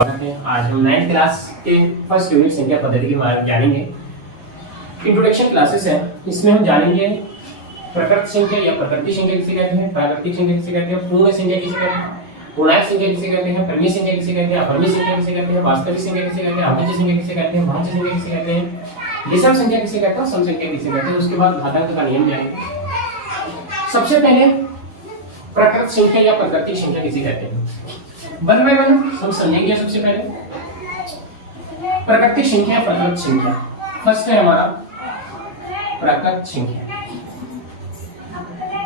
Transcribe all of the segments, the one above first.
आज हम 9th class के फर्स्ट यूनिट संख्या पद्धति के बारे में जानेंगे। इंट्रोडक्शन क्लासेस है, इसमें हम जानेंगे प्रकृत संख्या या प्रकृति संख्या किसे कहते हैं, प्राकृतिक संख्या किसे कहते हैं, पूर्ण संख्या किसे कहते हैं, पूर्णांक संख्या किसे कहते हैं, परिमेय संख्या किसे कहते हैं, अपरिमेय संख्या किसे कहते हैं, वास्तविक संख्या किसे कहते हैं, अभाज्य संख्या किसे कहते हैं, भाज्य संख्या किसे कहते हैं, विषम संख्या किसे कहते हैं, सम संख्या किसे कहते हैं। उसके बाद घातांक का नियम जानेंगे। सबसे पहले प्रकृत संख्या या प्राकृतिक संख्या किसे कहते हैं, वन बाय वन हम समझेंगे। सबसे पहले प्राकृतिक संख्या, प्रकृत संख्या। फर्स्ट है हमारा प्राकृत संख्या।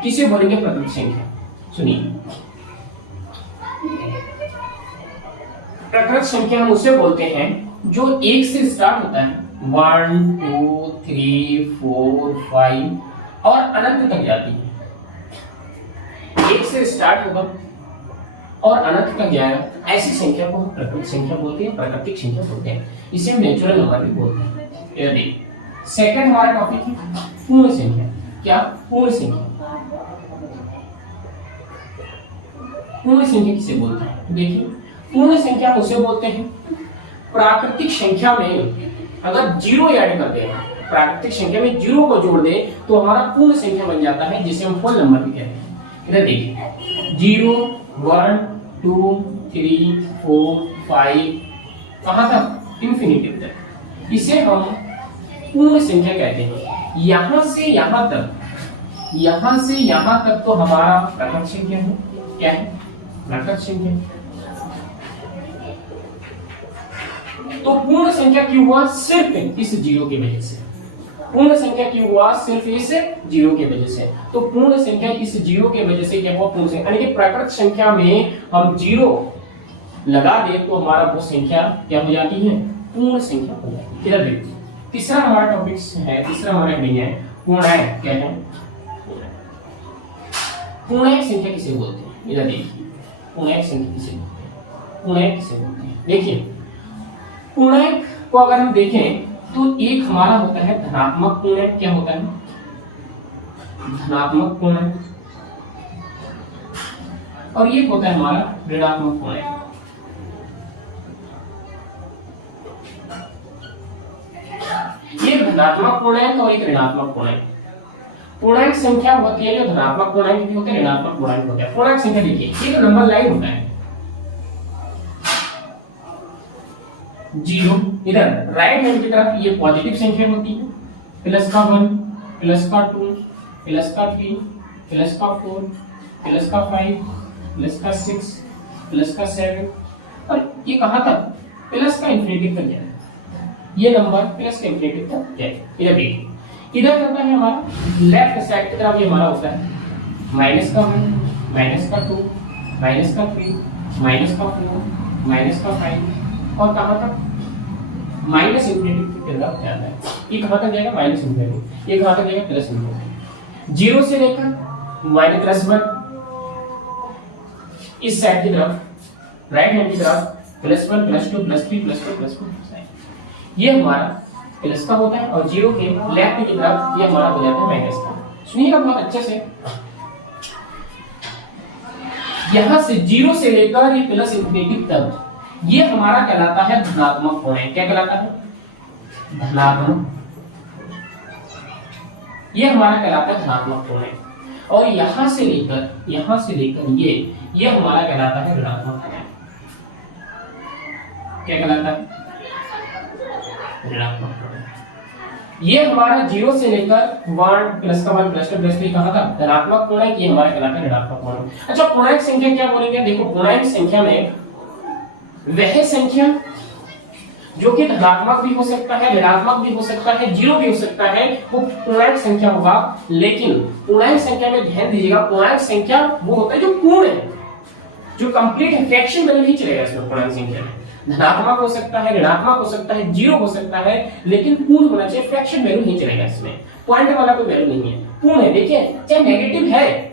किसे बोलेंगे प्राकृत संख्या, सुनिए। प्राकृत संख्या हम उसे बोलते हैं जो 1 से स्टार्ट होता है, 1 2 3 4 5 और अनंत तक जाती है। 1 से स्टार्ट होगा और अनंत तक जाएगा, ऐसी संख्या को हम प्राकृतिक संख्या बोलते हैं, प्राकृतिक संख्या बोलते हैं। इसे हम नेचुरल नंबर भी बोलते हैं। ये देखिए, सेकंड हमारा टॉपिक है पूर्ण संख्या। क्या पूर्ण संख्या? पूर्ण संख्या किसे बोलते हैं? देखिए, पूर्ण संख्या उसे बोलते हैं प्राकृतिक संख्या में अगर 0 ऐड कर दे, प्राकृतिक संख्या में 0 को जोड़ दे तो हमारा पूर्ण संख्या बन जाता है, जिसे हम होल नंबर भी कहते हैं। इधर देखिए, 0 1 2 3 4 5 कहां तक? इंफिनिटिव तक। इसे हम पूर्ण संख्या कहते हैं। यहां से यहां तक, यहां से यहां तक तो हमारा प्राकृत संख्या है। क्या है? प्राकृत संख्या। तो पूर्ण संख्या क्यों हुआ? सिर्फ इस 0 की वजह से। पूर्ण संख्या क्यों हुआ? सिर्फ इस 0 की वजह से। तो पूर्ण संख्या इस 0 की वजह से क्या हुआ? पूर्ण संख्या। यानी कि प्राकृत संख्या में हम 0 लगा दे तो हमारा वो संख्या क्या हो जाती है? पूर्ण संख्या हो जाती है। इधर देखिए, तीसरा हमारा टॉपिक है, तीसरा हमारा हेडिंग है पूर्णांक। क्या है? पूर्णांक संख्या किसे बोलते हैं? इधर देखिए, पूर्णांक संख्या किसे बोलते हैं? पूर्णांक किसे बोलते हैं? देखिए, पूर्णांक को अगर हम देखें तो एक हमारा होता है धनात्मक पूर्णांक। क्या होता है? धनात्मक पूर्णांक। और ये होता है हमारा ऋणात्मक पूर्णांक। ये धनात्मक पूर्णांक और एक ऋणात्मक पूर्णांक। पूर्णांक संख्या होती है जो धनात्मक पूर्णांक भी होते हैं, ऋणात्मक पूर्णांक होते हैं। पूर्णांक संख्या देखिए, एक नंबर लाइन होता है 0, इधर राइट हैंड की तरफ ये पॉजिटिव संख्या होती है, प्लस का 1 प्लस का 2 प्लस का 3 प्लस का 4 प्लस का 5 प्लस का 6 प्लस का 7 और ये कहां तक? प्लस का इंफिनिटी तक जाएगा। ये नंबर प्लस का इंफिनिटी तक जाएगा। इधर देखिए, इधर होता है हमारा लेफ्ट साइड की तरफ, ये हमारा होता है माइनस का 1 माइनस का 2 माइनस का 3 माइनस का 4 माइनस का 5 और कहां तक? माइनस इंफिनिटी की तरफ जाता है। ये कहां तक जाएगा? Minus infinity. ये कहां तक जाएगा? Plus infinity. 0 से लेकर माइनस प्लस 1 इस साइड की तरफ, राइट हैंड की तरफ plus 1 plus 2 plus 3 plus 4 plus 5। ये हमारा प्लस का होता है और 0 के लेफ्ट की तरफ ये हमारा हो जाता है माइनस का। सुनिएगा बहुत अच्छे से, यहां से 0 से लेकर ये प्लस इंफिनिटी तक ये हमारा कहलाता है धनात्मक पूर्णांक। क्या कहलाता है? धनात्मक। ये हमारा कहलाता है धनात्मक पूर्णांक। और यहां से लेकर ये हमारा कहलाता है ऋणात्मक पूर्णांक। क्या कहलाता है? ऋणात्मक पूर्णांक। ये हमारा 0 से लेकर 1 प्लस का 1 प्लस 2 प्लस 3 कहां तक? धनात्मक पूर्णांक। ये हमारा कहलाता है ऋणात्मक पूर्णांक। अच्छा, पूर्णांक संख्या क्या बोलेंगे? देखो, पूर्णांक संख्या में वह संख्या जो कि धनात्मक भी हो सकता है, ऋणात्मक भी हो सकता है, 0 भी हो सकता है, वो पूर्णांक संख्या होगा। लेकिन पूर्णांक संख्या में ध्यान दीजिएगा, पूर्णांक संख्या वो होता है जो पूर्ण है, जो कंप्लीट है, फ्रैक्शन वैल्यू नहीं चलेगा इसमें। पूर्णांक संख्या में धनात्मक हो सकता है, ऋणात्मक हो सकता है, 0 हो सकता है, लेकिन पूर्ण होना चाहिए, फ्रैक्शन वैल्यू नहीं चलेगा इसमें। पॉइंट वाला कोई वैल्यू नहीं है, पूर्ण है। देखिए, चाहे नेगेटिव है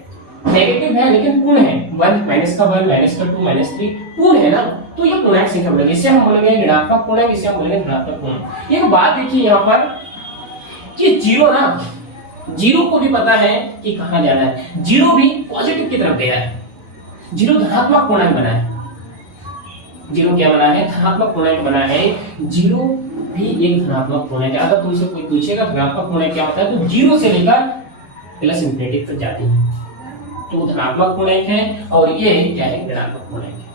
लेकिन पूर्ण है। 1 माइनस का 1 माइनस का 2 माइनस 3 पूर्ण है ना, तो ये पूर्णांक संख्या बोलेंगे। इसे हम बोलेंगे ऋणात्मक पूर्णांक, इसे हम बोलेंगे धनात्मक पूर्णांक। एक बात देखिए यहाँ पर कि 0 ना, 0 को भी पता है कि कहां जाना है, 0 भी पॉजिटिव की तरफ गया है, 0 धनात्मक पूर्णांक बना है। जीरो क्या बना है, धनात्मक पूर्णांक बना है। जीरो भी एक धनात्मक पूर्णांक है। अगर तुमसे कोई पूछेगा धनात्मक पूर्णांक क्या होता है, तो जीरो से लेकर प्लस इंफिनिटी तक जाती है, तो धनात्मक पूर्णांक है, और ये क्या है, ऋणात्मक पूर्णांक है।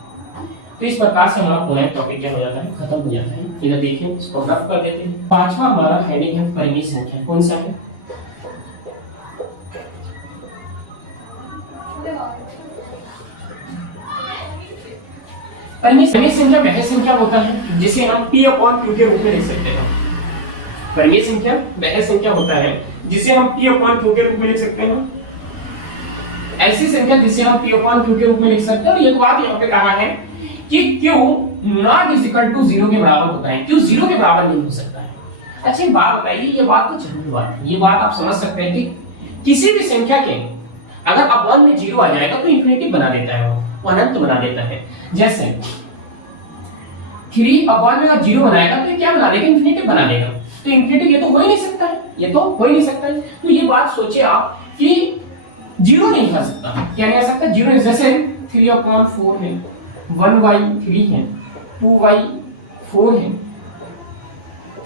तो इस प्रकार से हमारा पूर्णांक टॉपिक क्या हो जाता है, खत्म हो जाता है। इधर देखिए, इसको रफ कर देते हैं। पांचवा हमारा हेडिंग है परिमेय संख्या। कौन सा है, परिमेय संख्या वह संख्या होता है जिसे हम p अपॉन q के रूप में लिख सकते हैं। परिमेय संख्या वह संख्या होता है जिसे हम p अपॉन q के रूप में लिख सकते हैं। ऐसी संख्या जिसे हम p अपॉन q के रूप में लिख सकते हैं। और एक बात यहाँ पे कहा है कि q not is equal to 0 के बराबर होता है। q 0 के बराबर नहीं हो सकता है। अच्छा, एक बात बताइए, ये बात तो जरूरी बात है। ये बात आप समझ सकते हैं कि किसी भी संख्या के अगर अपॉन में 0 आ जाएगा तो इंफिनिटी बना देता है, वो अनंत बना देता है। जैसे 3 अपॉन में अगर 0 बनाएगा तो ये क्या बना देगा, इंफिनिटी बना देगा। तो इंफिनिटी ये तो हो ही नहीं सकता है, ये तो हो ही नहीं सकता है। तो ये बात सोचिए आप कि 0 नहीं खा सकता। क्या नहीं आ सकता, 0। जैसे 3 अपॉन 4 है, 1/3 है, 2/4 है,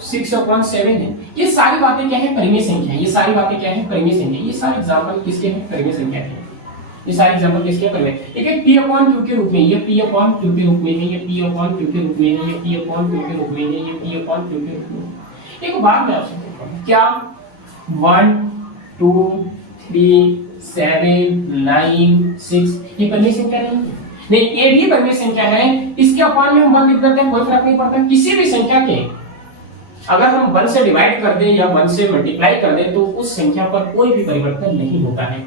6 अपॉन 7 है। ये सारी बातें क्या है, परिमेय संख्या है। ये सारी बातें क्या है, परिमेय संख्या। ये सारे एग्जांपल किसके हैं, परिमेय संख्या के। ये सारे एग्जांपल किसके परिमेय, ठीक है। p अपॉन q के रूप में, ये p अपॉन q के रूप में है, ये p अपॉन q के रूप में है, ये p अपॉन q के रूप में है, ये p अपॉन q के रूप में। एक बात मैं आपसे पूछता हूं, क्या 1 2 3 7 9 6 ये परिमेय संख्या नहीं है? नहीं, ये भी परिमेय संख्या है। इसके अपॉन में हम 1 लिख देते हैं, कोई फर्क नहीं पड़ता। किसी भी संख्या के अगर हम 1 से डिवाइड कर दें या 1 से मल्टीप्लाई कर दें तो उस संख्या पर कोई भी परिवर्तन नहीं होता है।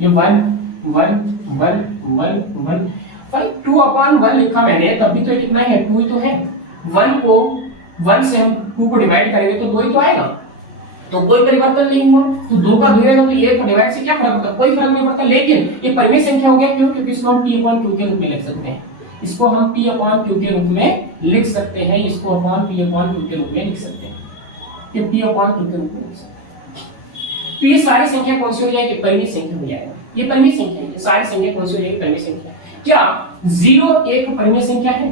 ये 1 1 1 1 1 भाई 2 अपॉन 1 लिखा मैंने, तब भी तो कितना है, 2 ही तो है। 1 को 1 से हम 2 को डिवाइड करेंगे तो 2 ही तो आएगा, तो कोई परिवर्तन नहीं हुआ। तो 2 का 2 रहेगा, तो ये डिवाइड से क्या फर्क पड़ता, कोई फर्क नहीं पड़ता। लेकिन ये परिमेय संख्या हो गया, क्यों, क्योंकि इसको हम p अपॉन q के रूप में लिख सकते हैं। इसको हम p अपॉन q के रूप में लिख सकते हैं। इसको अपॉन p अपॉन q के रूप में लिख सकते हैं, कि p अपॉन q के रूप में लिख सकते हैं। तो ये सारी संख्या कौन सी हो जाएगी, परिमेय संख्या हो जाएगा। ये परिमेय संख्या है, ये सारी संख्या कौन सी हो जाएगी, परिमेय संख्या। क्या 0 एक परिमेय संख्या है,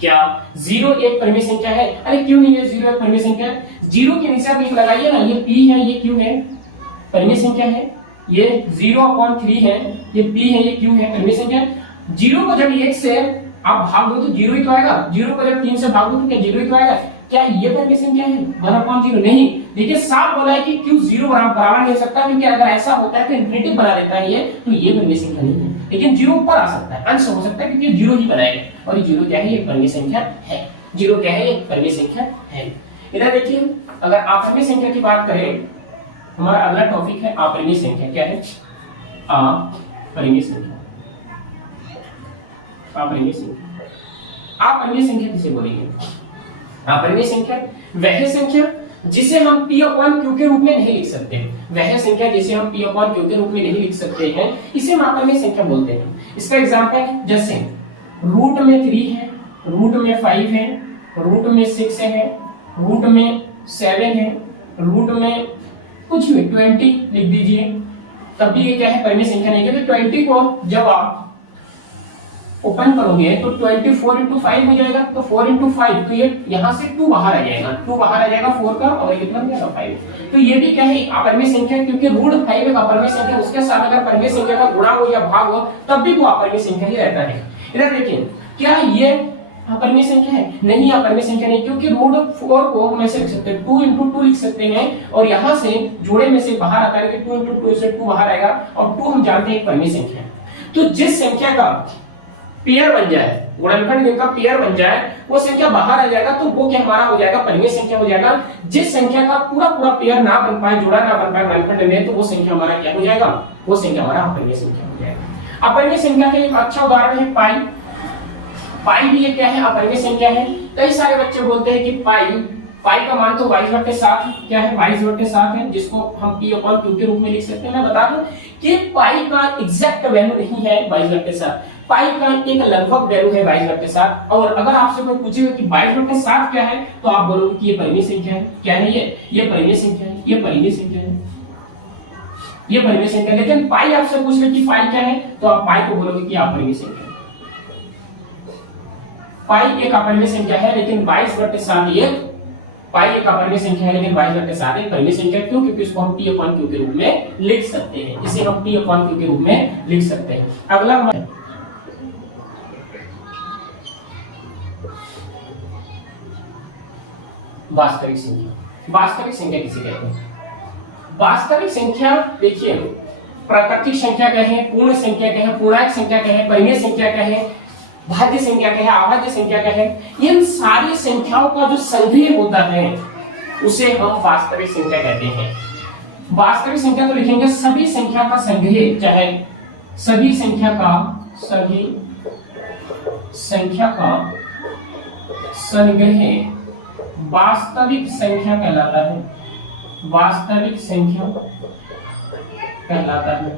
क्या 0 एक परिमेय संख्या है? अरे क्यों नहीं है, 0 एक परिमेय संख्या है। 0 के नीचे आप एक लगाइए ना, ये p है, ये q है, परिमेय संख्या है। ये 0/3 है, ये p है, ये q है, परिमेय संख्या है। 0 को जब 1 से आप भाग दो तो 0 ही तो आएगा। 0 को जब 3 से भाग दो तो क्या 0 ही तो आएगा। क्या ये परिमेय संख्या है, 1/0? नहीं। देखिए साफ बोला है कि q 0 बराबर नहीं हो सकता, क्योंकि अगर ऐसा होता है तो इंफिनिटी बना देता है ये, तो ये परिमेय संख्या नहीं है। लेकिन 0 ऊपर आ सकता है, अंश हो सकता है, क्योंकि 0 ही बनाएगा। और ये 0 क्या है, ये परिमेय संख्या है। 0 क्या है, ये परिमेय संख्या है। इधर देखिए, अगर अपरिमेय संख्या की बात करें, हमारा अगला टॉपिक है अपरिमेय संख्या। क्या है, अपरिमेय संख्या। अपरिमेय संख्या, अपरिमेय संख्या किसे बोलेंगे? अपरिमेय संख्या वह संख्या जिसे हम p अपॉन q के रूप में नहीं लिख सकते। वह संख्या जिसे हम p अपॉन q के रूप में नहीं लिख सकते हैं, इसे हम अपरिमेय संख्या बोलते हैं। इसका एग्जांपल जैसे रूट में 3 है, रूट में 5 है, रूट में 6 है, रूट में 7 है, रूट में कुछ भी 20 लिख दीजिए, तब भी ये क्या है, परिमेय संख्या नहीं है। क्योंकि 20 को जब आप ओपन करोगे तो 24 into 5 हो जाएगा, तो 4 into 5, तो ये यहाँ से 2 बाहर आ जाएगा, 2 बाहर आ जाएगा 4 का, और ये कितना हो जाएगा 5। तो ये भी क्या है, अपरिमेय संख्या, क्योंकि रूट 5 एक अपरिमेय संख्या, उसके साथ अगर परिमेय संख्या का गुणा हो या भाग हो तब भी वो अपरिमेय संख्या ही रहता है। इधर देखिए, क्या ये अपरिमेय संख्या है? नहीं, अपरिमेय संख्या नहीं, क्योंकि रूट 4 को हम ऐसे लिख सकते हैं, 2 into 2 लिख सकते हैं, और यहाँ से जोड़े में से बाहर आता है कि 2 into 2 से 2 बाहर आएगा, और 2 हम जानते हैं एक परिमेय संख्या है। तो जिस संख्या का पेयर बन जाए, गुणनखंड जिनका पेयर बन जाए, वो संख्या बाहर आ जाएगा, तो वो क्या हमारा हो जाएगा, परिमेय संख्या हो जाएगा। जिस संख्या का पूरा पूरा पेयर ना बन पाए, जोड़ा ना बन पाए गुणनखंड में, तो वो संख्या हमारा क्या हो जाएगा, वो संख्या हमारा अपरिमेय संख्या हो जाएगा। अपरिमेय संख्या का एक अच्छा उदाहरण है पाई। पाई भी ये क्या है, अपरिमेय संख्या है। कई सारे बच्चे बोलते हैं कि पाई का मान तो 22/7 क्या है, 22/7 है, जिसको हम p अपॉन q के रूप में लिख सकते हैं। मैं बता दूं कि पाई का एग्जैक्ट वैल्यू नहीं है 22/7, पाई का एक लगभग वैल्यू है 22/7। और अगर आपसे कोई पूछेगा कि 22/7 क्या है, तो आप बोलोगे कि ये परिमेय संख्या है। क्या है ये परिमेय संख्या है, ये परिमेय संख्या है, ये परिमेय संख्या। लेकिन पाई आपसे पूछ ले कि पाई क्या है, तो आप पाई को बोलोगे कि आप परिमेय संख्या है। पाई एक अपरिमेय संख्या है लेकिन 22/7 एक पाई एक अपरिमेय संख्या है लेकिन 22/7 एक परिमेय संख्या। क्यों? क्योंकि इसको हम p/q के रूप में लिख सकते हैं, इसे हम p/q के रूप में लिख सकते हैं। अगला वास्तविक संख्या। वास्तविक संख्या किसे कहते हैं? वास्तविक संख्या देखिए, प्राकृतिक संख्या कहें, पूर्ण संख्या कहें, पूर्णांक संख्या कहें, परिमेय संख्या कहें, भाज्य संख्या कहें, अभाज्य संख्या कहें, इन सारी संख्याओं का जो संग्रह होता है उसे हम वास्तविक संख्या कहते हैं। वास्तविक संख्या तो लिखेंगे सभी संख्या का संग्रह, चाहे सभी संख्या का संग्रह वास्तविक संख्या कहलाता है। वास्तविक संख्या कहलाता है।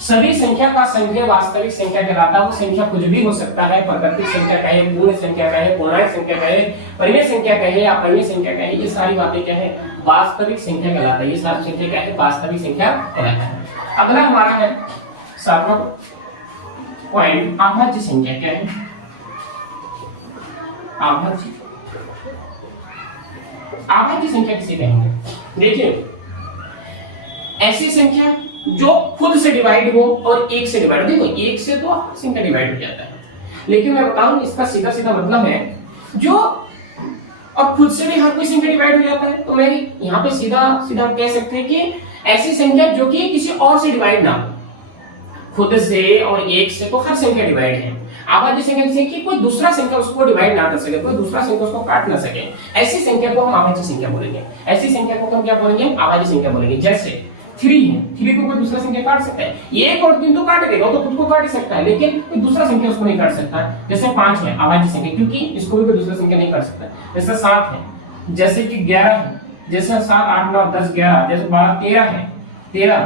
सभी संख्या का संग्रह वास्तविक संख्या कहलाता है। वो संख्या कुछ भी हो सकता है, प्राकृतिक संख्या कहे, पूर्ण संख्या कहे, पूर्णांक संख्या कहे, परिमेय संख्या कहे या अपरिमेय संख्या कहे, ये सारी बातें क्या है? वास्तविक संख्या कहलाता है। ये सारी संख्या क्या है? वास्तविक संख्या कहलाता है। अगला हमारा है 7वां पॉइंट, अभाज्य संख्या क्या है? अभाज्य संख्या किसे कहेंगे? देखिए, ऐसी संख्या जो खुद से डिवाइड हो और एक से डिवाइड हो। देखो, एक से तो संख्या डिवाइड हो जाता है, लेकिन मैं बताऊं इसका सीधा सीधा मतलब है जो और खुद से भी हर कोई संख्या डिवाइड हो जाता है। तो मैं यहाँ पे सीधा सीधा कह सकते हैं कि ऐसी संख्या जो कि किसी और से डिवाइड ना हो, खुद से और एक से तो हर संख्या डिवाइड है। अभाज्य संख्या किसी की कोई दूसरा संख्या उसको डिवाइड ना कर सके, कोई दूसरा संख्या उसको काट ना सके, ऐसी संख्या को हम अभाज्य संख्या बोलेंगे। ऐसी संख्या को हम क्या बोलेंगे? अभाज्य संख्या बोलेंगे। जैसे 3 है, 3 को कोई दूसरा संख्या काट सकता है, 1 और 3 तो काट देगा, तो खुद को काट सकता है, लेकिन कोई दूसरा संख्या उसको नहीं काट सकता। जैसे 5 है, अभाज्य संख्या, क्योंकि इसको भी कोई दूसरा संख्या नहीं काट सकता। जैसे 7 है, जैसे कि 11 है, जैसे 7 8 9 10 11, जैसे 12 13 है, 13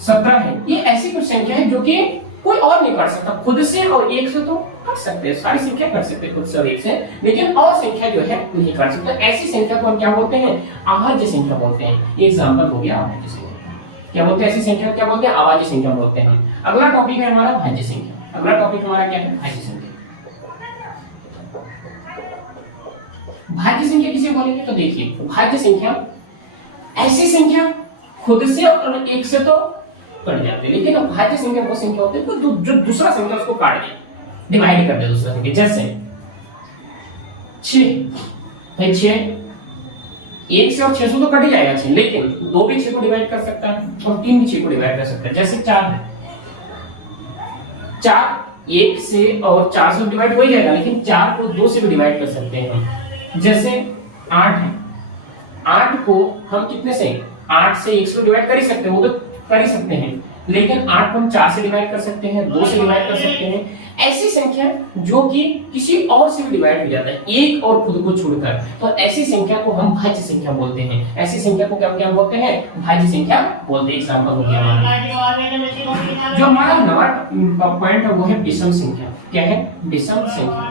17 है। ये ऐसी कुछ संख्या है जो कि कोई और नहीं काट सकता। खुद से और एक से तो काट सकते हैं, सारी संख्या काट सकते हैं खुद से और एक से, लेकिन और संख्या जो है नहीं काट सकते। ऐसी संख्या को हम क्या बोलते हैं? अभाज्य संख्या बोलते हैं। ये एग्जांपल हो गया अभाज्य संख्या। क्या बोलते हैं? ऐसी संख्या क्या बोलते हैं? अभाज्य संख्या बोलते हैं। अगला टॉपिक है हमारा भाज्य संख्या। अगला टॉपिक हमारा क्या है? भाज्य संख्या। भाज्य संख्या किसे बोलेंगे? तो देखिए, भाज्य संख्या ऐसी संख्या खुद से और एक से तो कट जाते हैं, लेकिन भाज्य संख्या वो संख्या होती है जो दूसरा संख्या उसको काट दे, डिवाइड कर दे दूसरा संख्या। जैसे 6 भाई 6, 1 से और 6 से तो कट ही जाएगा 6, लेकिन 2 भी 6 को डिवाइड कर सकता है और 3 भी 6 को डिवाइड कर सकता है। जैसे 4 है, 4 1 से और 4 से डिवाइड हो ही जाएगा, लेकिन 4 को 2 से भी डिवाइड कर सकते हैं। जैसे 8 है, 8 को हम कितने से? 8 से 1 से डिवाइड कर ही सकते हैं, वो तो कर ही सकते हैं, लेकिन 8 को हम 4 से डिवाइड कर सकते हैं, 2 से डिवाइड कर सकते हैं। ऐसी संख्या जो कि किसी और से भी डिवाइड हो जाता है, एक और खुद को छोड़कर, तो ऐसी संख्या को हम भाज्य संख्या बोलते हैं। ऐसी संख्या को क्या बोलते हैं? भाज्य संख्या बोलते हैं। एग्जांपल हो गया हमारा। जो हमारा नंबर पॉइंट है वो है विषम संख्या। क्या है? विषम संख्या।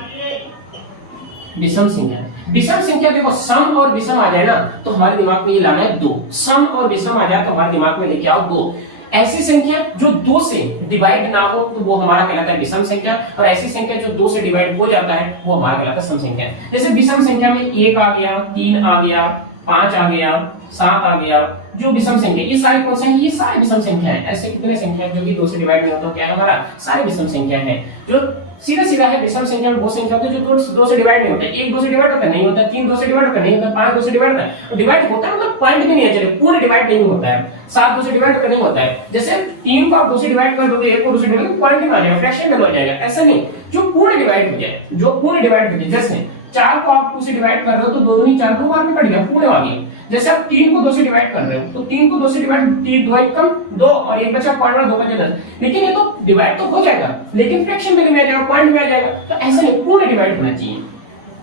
विषम संख्या, विषम संख्या देखो, सम और विषम आ जाए ना तो हमारे दिमाग में ये लाना है 2। सम और विषम आ जाए तो हमारे दिमाग में लेके आओ 2। ऐसी संख्या जो 2 से डिवाइड ना हो तो वो हमारा कहलाता है विषम संख्या, और ऐसी संख्या जो 2 से डिवाइड हो जाता है वो हमारा कहलाता है सम संख्या। जैसे विषम संख्या में 1 आ गया, 3 आ गया, 5 आ गया, 7 आ गया, जो विषम संख्या, ये सारे कौन से हैं? ये सारे विषम संख्या हैं। ऐसे कितने संख्या जो कि 2 से डिवाइड नहीं होता, क्या है हमारा? सारे विषम संख्या हैं। जो सीधा सीधा है, विषम संख्या में वो संख्या होती है जो 2 से डिवाइड नहीं होता है। 1 2 से डिवाइड होता है, नहीं होता। 3 2 से डिवाइड होता है, नहीं होता। 5 2 से डिवाइड होता है, डिवाइड होता है मतलब पॉइंट भी नहीं है, चले पूर्ण डिवाइड नहीं होता है। 7 2 से डिवाइड होता नहीं होता है। जैसे 3 को आप 2 से डिवाइड कर दोगे, 1 को 2 से डिवाइड पॉइंट में आ जाएगा, फ्रैक्शन में हो जाएगा। ऐसा नहीं, जो पूर्ण डिवाइड हो जाए, जो पूर्ण डिवाइड हो जाए। जैसे 4 को आप 2 से डिवाइड कर रहे हो तो 2 दूनी 4, 2 बार में कट गया, पूर्ण आ गया। जैसे आप 3 को 2 से डिवाइड कर रहे हो तो 3 को 2 से डिवाइड, 3 2 1 कम 2 और 1 बचा, पॉइंट और 2 बचे 10, लेकिन ये तो डिवाइड तो हो जाएगा, लेकिन फ्रैक्शन में आ जाएगा, पॉइंट में आ जाएगा। तो ऐसा नहीं, पूर्ण डिवाइड होना चाहिए।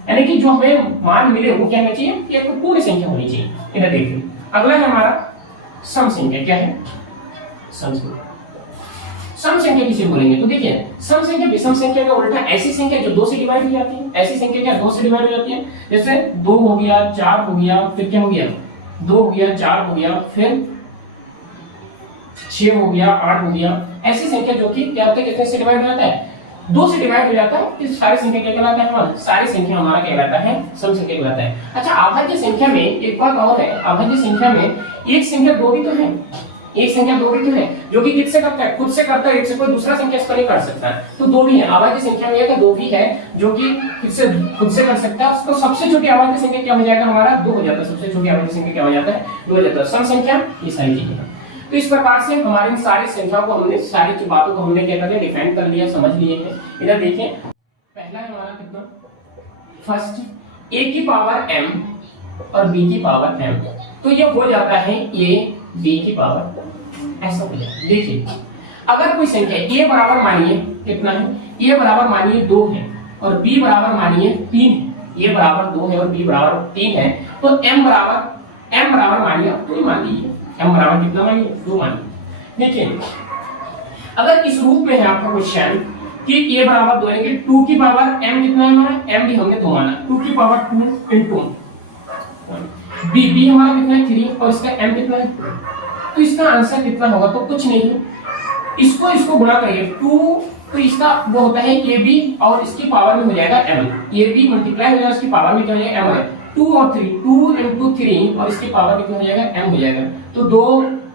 यानी कि जो हमें मान मिले वो क्या होना चाहिए? एक पूर्ण संख्या होनी चाहिए। इधर देखिए, अगला है हमारा सम संख्या। क्या है? सम संख्या। सम संख्या किसे बोलेंगे? तो देखिए, सम संख्या विषम संख्या का उल्टा। ऐसी संख्या जो 2 से डिवाइड हो जाती है, ऐसी संख्या क्या 2 से डिवाइड हो जाती है। जैसे 2 हो गया, 4 हो गया, फिर क्या हो गया? 2 हो गया, 4 हो गया, फिर 6 हो गया, 8 हो गया, ऐसी संख्या जो कि क्या होता है, कितने से डिवाइड हो जाता है, 2 से डिवाइड हो जाता है, इस सारी संख्या क्या कहलाता है, हमारा सारी संख्या हमारा कहलाता है सम संख्या कहलाता है। अच्छा, अभाज्य संख्या में एक बात और है, अभाज्य संख्या में एक संख्या दो भी तो है, एक संख्या दो भी तो है, जो कि किससे करता है, खुद से करता है, एक से कोई दूसरा संख्या इसको नहीं कर सकता, तो दो भी है अभाज्य संख्या में, एक दो भी है जो कि खुद से कर सकता है, उसको सबसे छोटी अभाज्य संख्या क्या हो जाएगा, हमारा 2 हो जाता है, सबसे छोटी अभाज्य संख्या क्या हो जाता है, 2 हो जाता है, सम संख्या, ये सारी चीजें। तो इस प्रकार से हमारे सारी संख्याओं को हमने, सारी बातों को हमने क्या कर लिया, डिफाइन कर लिया, समझ लिए हैं। इधर देखिए, पहला है हमारा कितना, फर्स्ट a की पावर m और b की पावर m, तो ये हो जाता है a b की पावर, ऐसा हो जाएगा। देखिए, अगर कोई संख्या a बराबर मानिए कितना है, a बराबर मानिए 2 है और b बराबर मानिए 3 है, a बराबर 2 है और b बराबर 3 है, तो m बराबर मानिए, आप 2 मान लीजिए, m बराबर कितना मानिए, 2 मानिए। देखिए, अगर इस रूप में है आपका क्वेश्चन कि a बराबर 2 यानी कि 2 की पावर m कितना है हमारा, m भी हमने 2 माना, 2 की पावर 2 इनटू b हमारा कितना है 3 और इसका m कितना है, तो इसका आंसर कितना होगा, तो कुछ नहीं, इसको गुणा करिए 2, तो इसका वो होता है ab और इसकी पावर में हो जाएगा m, ab मल्टीप्लाई हो जाएगा, इसकी पावर में क्या हो जाएगा m है, 2 और 3, 2 into 3 और इसकी पावर कितना हो जाएगा, m हो जाएगा, तो 2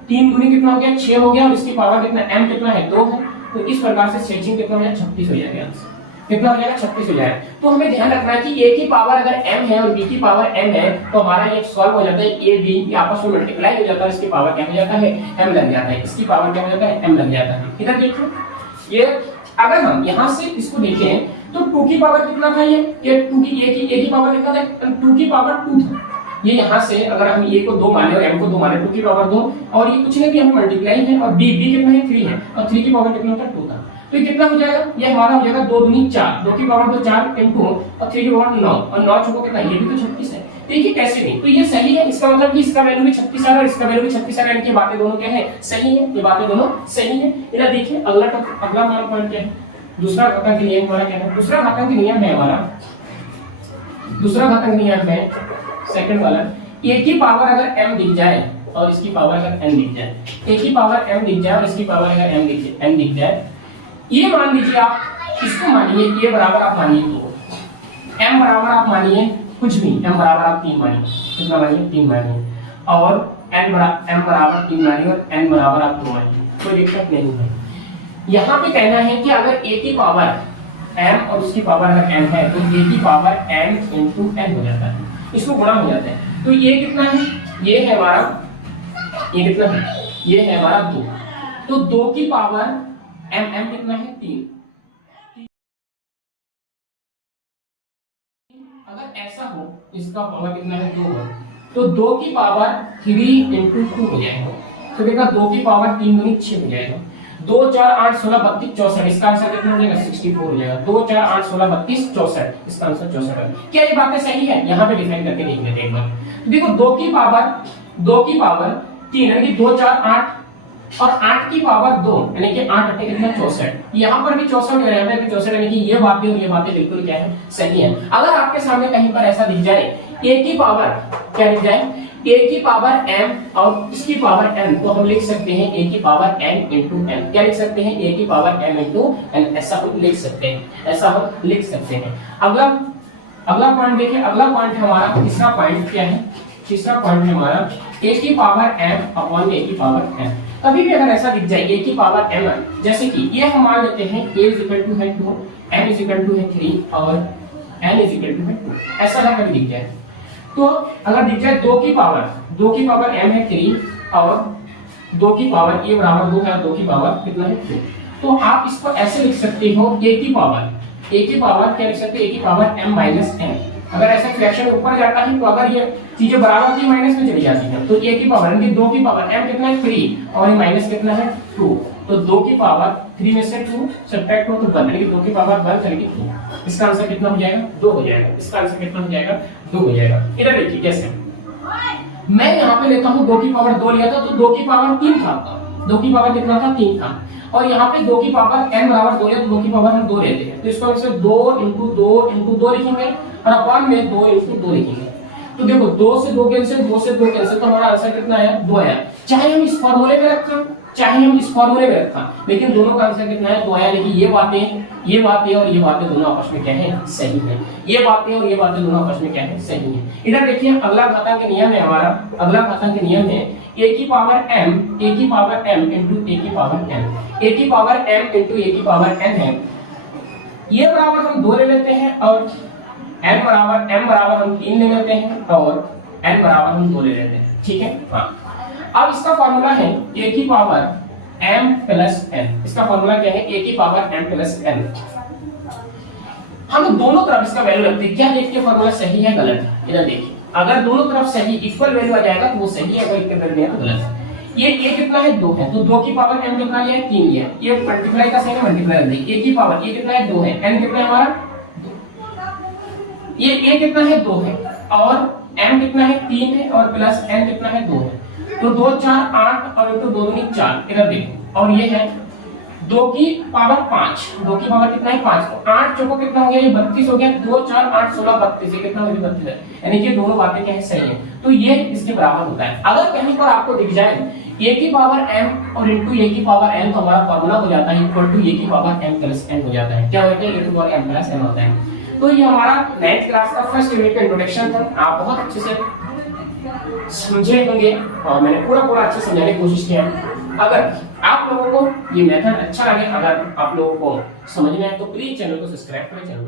3 दूनी कितना हो गया, 6 हो गया और इसकी पावर कितना, m कितना है, 2 है, तो इस प्रकार से 6 कितना हो जाएगा, 36 हो जाएगा आंसर, कितना हो जाएगा, 36 हो जाएगा। तो हमें ध्यान रखना है कि a की पावर अगर m है और b की पावर m है, तो हमारा ये सॉल्व हो जाता है, a b आपस में मल्टीप्लाई हो जाता है, इसकी पावर क्या हो जाता है, m लग जाता है, इसकी पावर क्या हो जाता है, m लग जाता है। इधर देखिए, ये अगर हम यहाँ से इसको देखें तो 2 की पावर कितना था, ये 2 की a की पावर कितना था, 2 की पावर 2 था, ये यहाँ से अगर हम a को 2 माने और m को 2 माने, 2 की पावर 2 और ये कुछ नहीं भी हम मल्टीप्लाई है, और b कितना है, 3 है और 3 की पावर कितना था, 2 था, तो ये कितना हो जाएगा, ये हमारा हो जाएगा 2 दूनी 4, 2 की पावर 2 4 इनटू और 3 की पावर 9 और 9 चौको कितना, ये भी तो 36 है। देखिए कैसे नहीं, तो ये सही है, इसका मतलब कि इसका वैल्यू भी 36 है और इसका वैल्यू भी 36 है, इनकी बातें दोनों क्या है, सही है, ये बातें दोनों सही है। इधर देखिए, अगला हमारा पॉइंट क्या है, दूसरा घातांक नियम हमारा क्या है, दूसरा घातांक नियम है हमारा, दूसरा घातांक नियम है सेकंड वाला, a की पावर अगर m दिख जाए और इसकी पावर अगर n दिख जाए, a की पावर m दिख जाए और इसकी पावर अगर n दिख जाए, ये मान लीजिए आप, इसको मानिए a बराबर आप मानिए 2, m बराबर आप मानिए कुछ भी, m बराबर आप 3 मानिए, कितना मानिए, 3 मानिए, और m बराबर 3 मानिए और n बराबर आप 2 मानिए, कोई दिक्कत नहीं है। यहाँ पे कहना है कि अगर a की पावर m और उसकी पावर अगर n है, तो a की पावर m into n हो जाता है, इसको गुणा हो जाता है, तो ये कितना है, ये है हमारा, ये कितना है, ये है हमारा 2, तो 2 की पावर m कितना है, 3, अगर ऐसा हो, इसका पावर कितना है, 2 है, तो 2 की पावर 3 into 2 हो जाएगा, तो देखा 2 की पावर 3 दूनी 6 हो जाएगा, 2 4 8 16 32 64, इसका आंसर कितना हो जाएगा, 64 हो जाएगा, 2 4 8 16 32 64, इसका आंसर 64 है। क्या ये बातें सही है, यहाँ पे डिफाइन करके देख लेते हैं एक बार, तो देखो 2 की पावर 3 यानी कि 2 4 8 और 8 की पावर 2 यानी कि 8 8 कितना 64, यहाँ पर भी 64 है, यहाँ पे भी 64, यानी कि ये बातें और ये बातें बिल्कुल क्या है, सही है। अगर आपके सामने कहीं पर ऐसा दिख जाए, a की पावर क्या लिख जाए, a की पावर m और इसकी पावर n, तो हम लिख सकते हैं a की पावर n into n, क्या लिख सकते हैं, a की पावर m into n, ऐसा हम लिख सकते हैं, ऐसा हम लिख सकते हैं। अगला पॉइंट देखिए, अगला पॉइंट है हमारा, तीसरा पॉइंट क्या है, तीसरा पॉइंट है हमारा a की पावर m अपॉन a की पावर n। कभी भी अगर ऐसा दिख जाए a की पावर m, जैसे कि ये हम मान लेते हैं a is equal to है 2, m is equal to है 3 और n is equal to है 2, ऐसा अगर कभी दिख जाए, तो अगर दिख जाए 2 की पावर m है 3 और 2 की पावर a बराबर 2 है और 2 की पावर कितना है 2, तो आप इसको ऐसे लिख सकते हो, a की पावर क्या लिख सकते हैं, a की पावर m माइनस n। अगर ऐसा फ्रैक्शन ऊपर जाता है, तो अगर ये चीजें बराबर की माइनस में चली जाती हैं, तो a की पावर यानी 2 की पावर m कितना है 3 और माइनस कितना है 2, तो 2 की पावर 3 में से 2 सब्ट्रैक्ट हो तो 1, यानी कि 2 की पावर 1 यानी कि 2, इसका आंसर कितना हो जाएगा, 2 हो जाएगा, इसका आंसर कितना हो जाएगा, 2 हो जाएगा। इधर देखिए कैसे, मैं यहाँ पे लेता हूँ 2 की पावर 2 लिया था, तो 2 की पावर 3 था, 2 की पावर कितना था, 3 था, और यहाँ पे 2 की पावर n बराबर 2 है, तो 2 की पावर हम 2 लेते हैं, तो इसको हम 2 into 2 into 2 लिखेंगे और अपॉन में 2 into 2 लिखेंगे, तो देखो 2 से 2 कैंसिल, 2 से 2 कैंसिल, तो हमारा आंसर कितना है, 2 है। चाहे हम इस फार्मूले में रखें चाहे हम इस फॉर्मूले में रखा, लेकिन दोनों का आंसर कितना है 2 है, यानी कि ये बातें और ये बातें दोनों आपस में क्या है सही है, ये बातें और ये बातें दोनों आपस में क्या है सही है। इधर देखिए अगला घातांक नियम है हमारा, अगला घातांक नियम है a की पावर m into a की पावर n, a की पावर m into a की पावर n है। ये बराबर हम 2 ले लेते हैं और m बराबर हम 3 ले लेते हैं और n बराबर हम 2 ले लेते हैं, ठीक है। हाँ, अब इसका फार्मूला है a की पावर m प्लस n, इसका फार्मूला क्या है a की पावर m प्लस n। हम दोनों तरफ इसका वैल्यू रखते हैं, क्या देखिए फार्मूला सही है गलत है। इधर देखिए अगर दोनों तरफ सही इक्वल वैल्यू आ जाएगा तो वो सही है, अगर इक्वल वैल्यू है तो गलत है। ये a कितना है 2 है, तो 2 की पावर m कितना लिया है 3 लिया है, ये मल्टीप्लाई का साइन मल्टीप्लाई कर देंगे। a की पावर ये कितना है 2 है, n कितना है हमारा, ये a कितना है 2 है और m कितना है 3 है और प्लस n कितना है 2 है, तो 2 4 8 और इनटू 2 दूनी 4। इधर देखो और ये है 2 की पावर 5, 2 की पावर कितना है 5, तो 8 चौको कितना हो गया ये 32 हो गया, 2 4 8 16 32, ये कितना हो गया 32 है, यानी कि दोनों बातें क्या है सही है, तो ये इसके बराबर होता है। अगर कहीं पर आपको दिख जाए a की पावर m और इनटू a की पावर n, तो हमारा फार्मूला हो जाता है इक्वल टू a की पावर m प्लस n हो जाता है, क्या होता है a की पावर m प्लस n होता है। तो ये हमारा 9th क्लास का फर्स्ट यूनिट का इंट्रोडक्शन था, आप बहुत अच्छे से समझे होंगे और मैंने पूरा अच्छे से समझाने की कोशिश किया। अगर आप लोगों को ये मेथड अच्छा लगे, अगर आप लोगों को समझ में आए तो प्लीज चैनल को सब्सक्राइब करें, चैनल